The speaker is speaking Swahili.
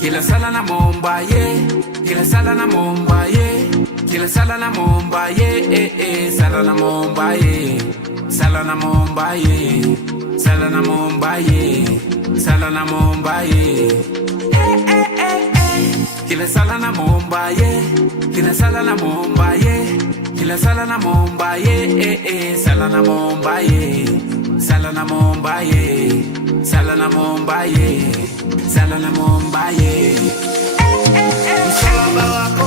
kila sala na momba ye, kila sala na momba ye, kila sala na momba ye, sala na momba ye, sala na momba ye, sala na momba ye, sala na momba ye, kila sala na momba ye, kila sala na momba ye, kila sala na momba ye, sala na momba ye, sala na momba ye, sala na momba ye, sala na momba ye, msalaba wako